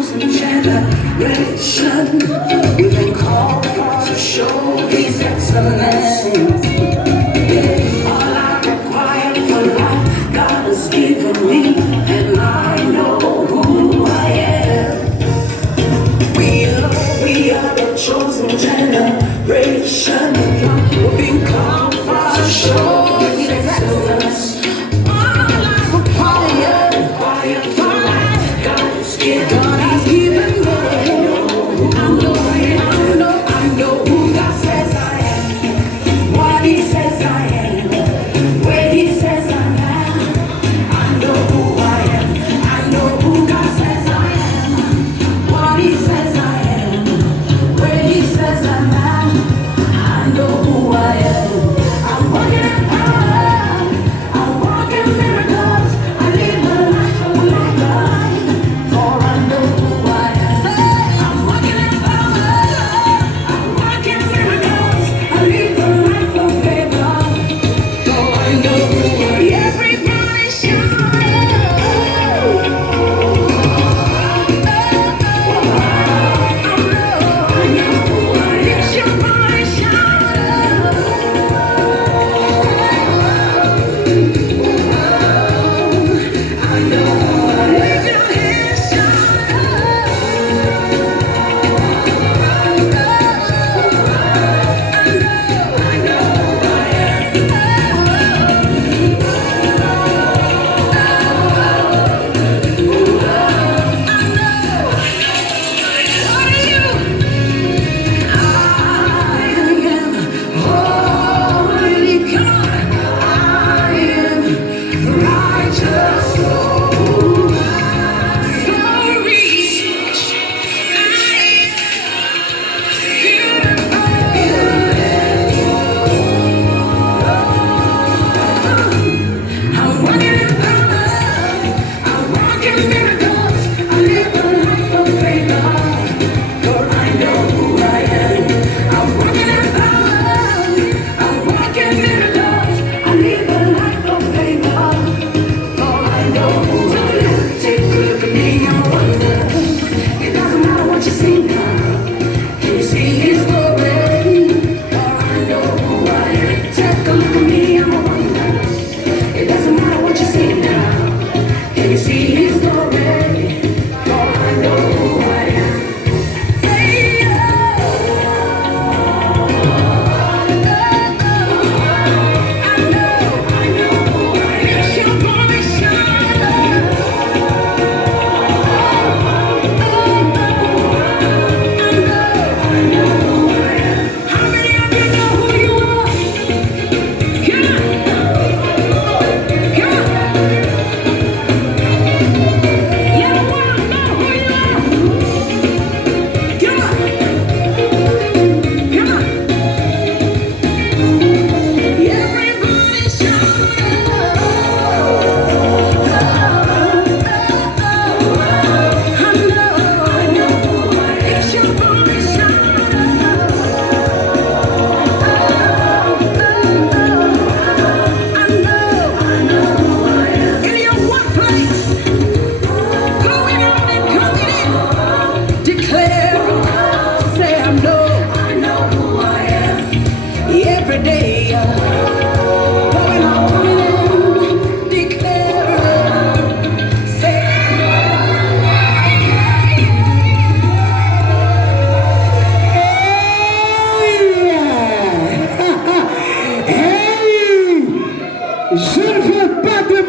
chosen generation. We've been called for to show His excellence. All I require for life, God has given me, and I know who I am. We are a chosen generation. We've been called for to show His excellence. All I require for life, God has given me. I know who God says I am, what He says I am, where He says I am. I know who I am. I know who God says I am, what He says I am, where He says I am. I know who I am. I'm walking in power. I walk in miracles. I live a life of light. For I know who I am. Say, I'm walking in power. I walk in miracles. I live a life of favor. For I know who I am. Everybody shout. Je ne veux pas de